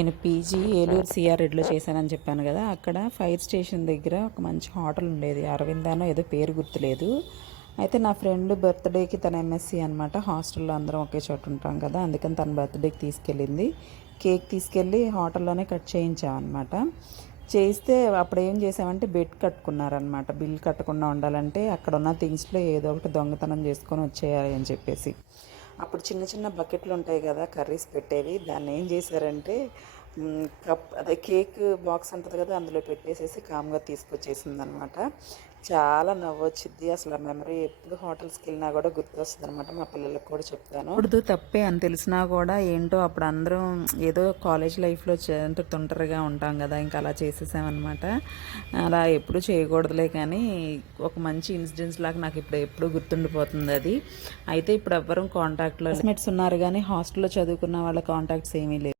నేను PG Eluru CR రెడ్డిలో చేశానని చెప్పాను కదా. అక్కడ ఫైర్ స్టేషన్ దగ్గర ఒక మంచి హోటల్ ఉండేది, అరవిందానో ఏదో పేరు గుర్తులేదు. అయితే నా ఫ్రెండ్ బర్త్డేకి తన ఎంఎస్సి అనమాట. హాస్టల్లో అందరం ఒకే చోట ఉంటాం కదా, అందుకని తన బర్త్డేకి తీసుకెళ్ళింది. కేక్ తీసుకెళ్ళి హోటల్లోనే కట్ చేయించామన్నమాట. చేయిస్తే అప్పుడు ఏం చేసామంటే బెడ్ కట్టుకున్నారనమాట. బిల్ కట్టకుండా ఉండాలంటే అక్కడ ఉన్న థింగ్స్లో ఏదో ఒకటి దొంగతనం చేసుకొని వచ్చేయాలి అని చెప్పేసి. అప్పుడు చిన్న చిన్న బకెట్లు ఉంటాయి కదా కర్రీస్ పెట్టేవి, దాన్ని ఏం చేశారంటే కప్ అదే కేక్ బాక్స్ ఉంటుంది కదా, అందులో పెట్టేసేసి కామ్గా తీసుకొచ్చేసింది అనమాట. చాలా నవ్వు వచ్చింది అసలు. ఆ మెమరీ ఎప్పుడు హోటల్స్కి వెళ్ళినా కూడా గుర్తొస్తుంది అనమాట. మా పిల్లలకు కూడా చెప్తాను. ఇప్పుడు తప్పే అని తెలిసినా కూడా ఏంటో అప్పుడు అందరం ఏదో కాలేజ్ లైఫ్లో అంటే తొంటరిగా ఉంటాం కదా, ఇంకా అలా చేసేసామన్నమాట. అలా ఎప్పుడు చేయకూడదులే, కానీ ఒక మంచి ఇన్సిడెంట్స్ లాగా నాకు ఇప్పుడు ఎప్పుడు గుర్తుండిపోతుంది అది. అయితే ఇప్పుడు ఎవ్వరం కాంటాక్ట్లో మెట్స్ ఉన్నారు, కానీ హాస్టల్లో చదువుకున్న వాళ్ళ కాంటాక్ట్స్ ఏమీ లేవు.